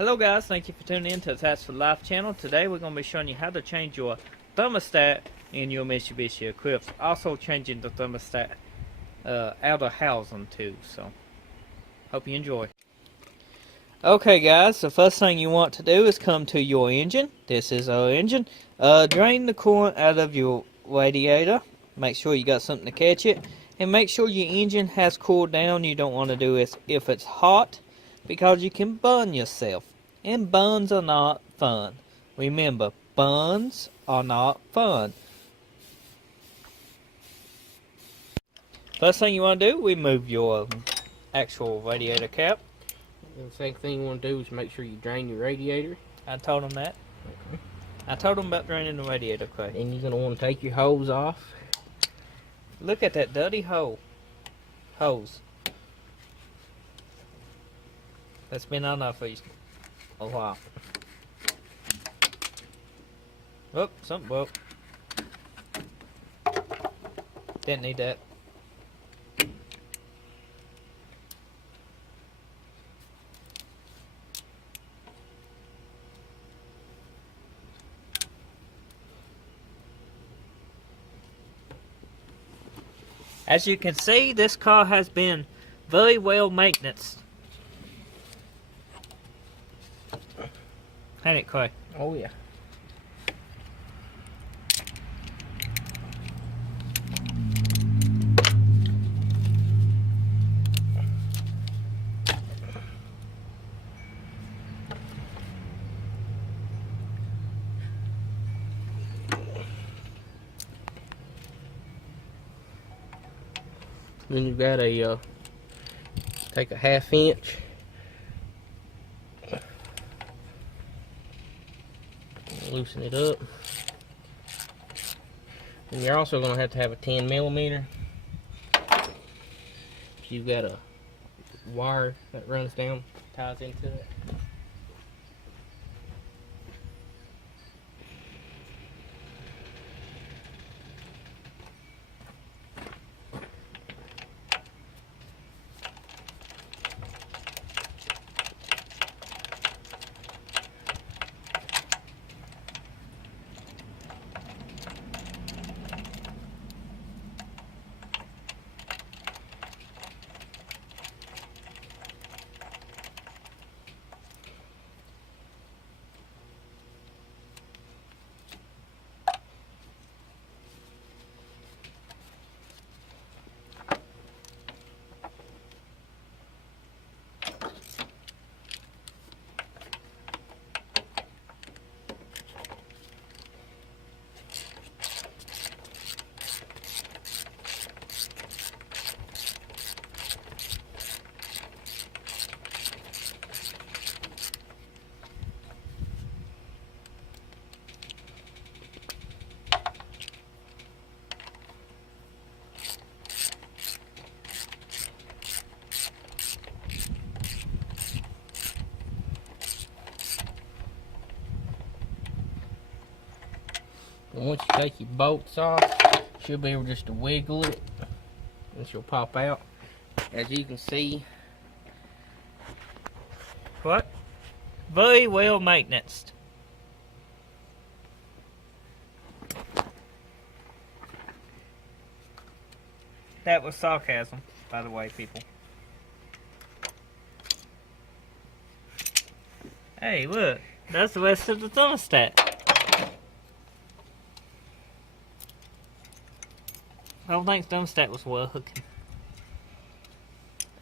Hello guys, thank you for tuning in to the TattsForLife channel. Today we're going to be showing you how to change your thermostat in your Mitsubishi Eclipse. Also changing the thermostat out of housing too, so hope you enjoy. Okay guys, the first thing you want to do is come to your engine. This is our engine. Drain the coolant out of your radiator. Make sure you got something to catch it. And make sure your engine has cooled down. You don't want to do it if it's hot, because you can burn yourself. And burns are not fun. Remember, burns are not fun. First thing you want to do, remove your actual radiator cap. And the second thing you want to do is make sure you drain your radiator. I told him that. Okay. I told him about draining the radiator, Clay. And you're going to want to take your hose off. Look at that dirty hose. That's been on there for a while. Oh, something broke. Didn't need that. As you can see, this car has been very well maintained. Ain't it, Clay? Oh yeah. Then you've got a take a 1/2 inch loosen it up, and you're also going to have a 10mm. You've got a wire that runs down, ties into it. And once you take your bolts off, you'll be able just to wiggle it and she'll pop out. As you can see. What? Very well maintained. That was sarcasm, by the way, people. Hey, look. That's the rest of the thermostat. I don't think the thermostat was well hooking.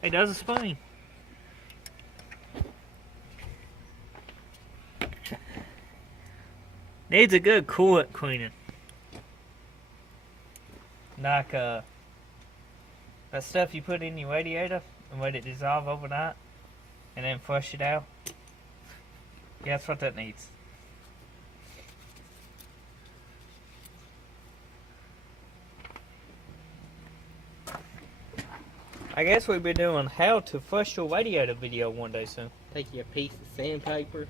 It does a spring. Needs a good coolant cleaning. Like that stuff you put in your radiator and let it dissolve overnight and then flush it out. Yeah, that's what that needs. I guess we'll be doing how to flush your radiator video one day soon. Take you a piece of sandpaper.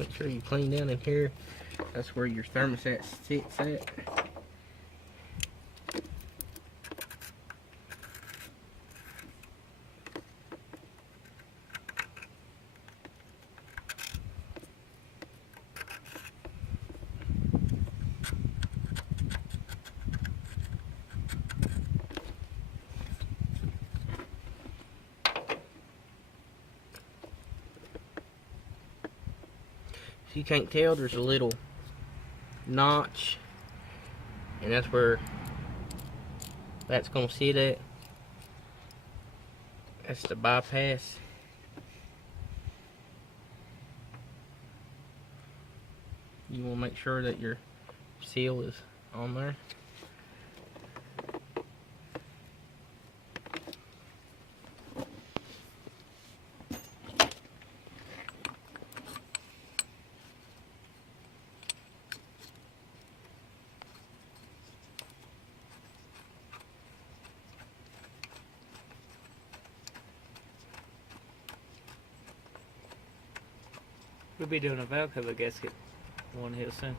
Make sure you clean down in here. That's where your thermostat sits at. If you can't tell, there's a little notch, and that's where that's going to sit at. That's the bypass. You want to make sure that your seal is on there. We'll be doing a valve cover gasket one here soon.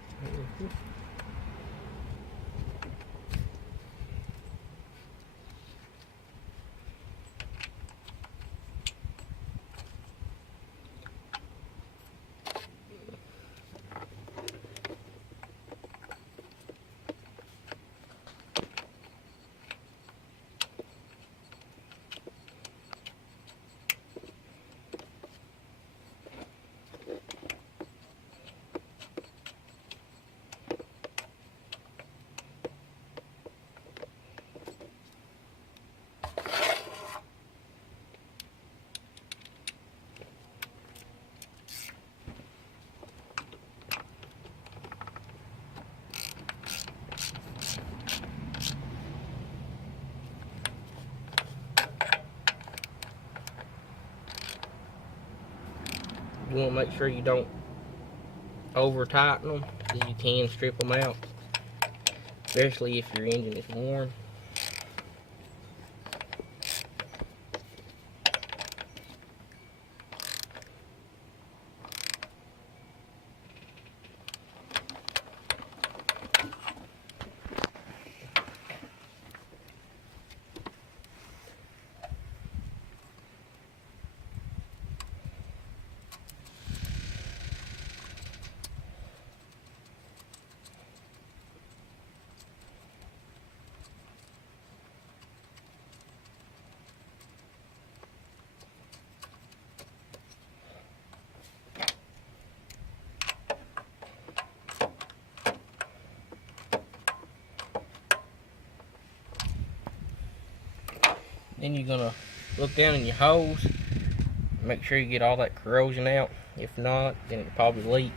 You want to make sure you don't over tighten them, because you can strip them out, especially if your engine is warm. Then you're gonna look down in your hose, make sure you get all that corrosion out. If not, then it'll probably leak.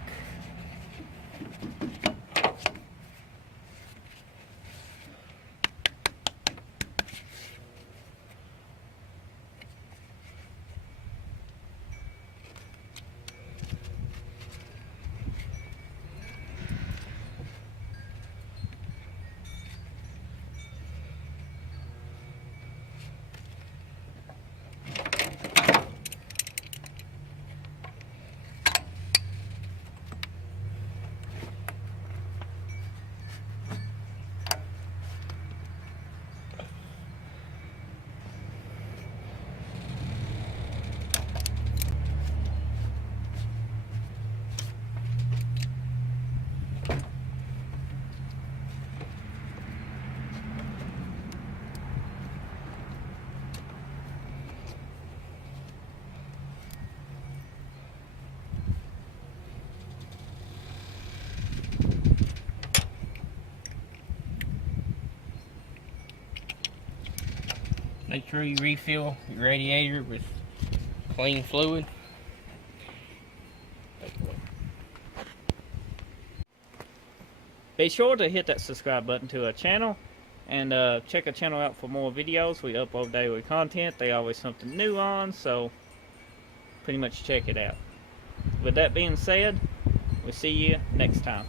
Make sure you refill your radiator with clean fluid. Be sure to hit that subscribe button to our channel, and check our channel out for more videos. We upload daily content. There's always something new on, so pretty much check it out. With that being said, we'll see you next time.